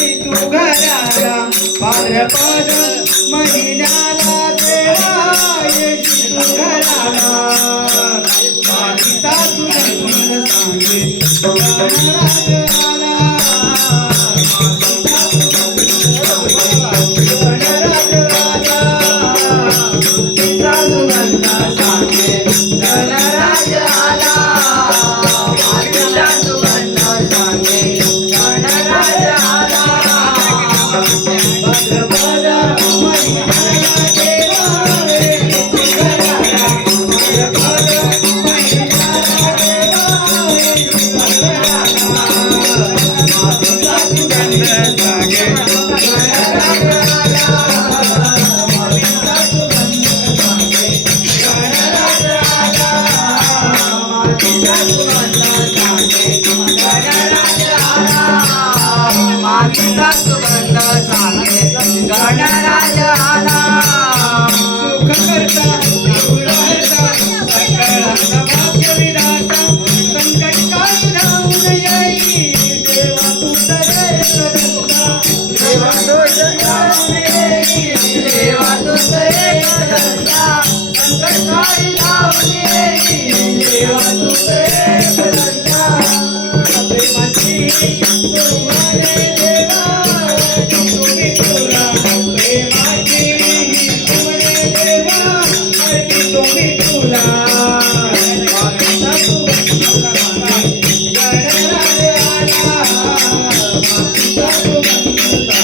आली तू घराला भाद्रपद महिन्याला देवा येशी तू घराला. माझी सासू सांगेल. विंदा सुगंध सारे गणराज आला सुख करता गुणहर्ता सकळाचा भाग्य विधाता संकट काळी धावून येई देवा तुझा देवा तुझा देवा तुझा संकट काळी धावून येई देवा तुझा प्रेमाची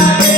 Thank you.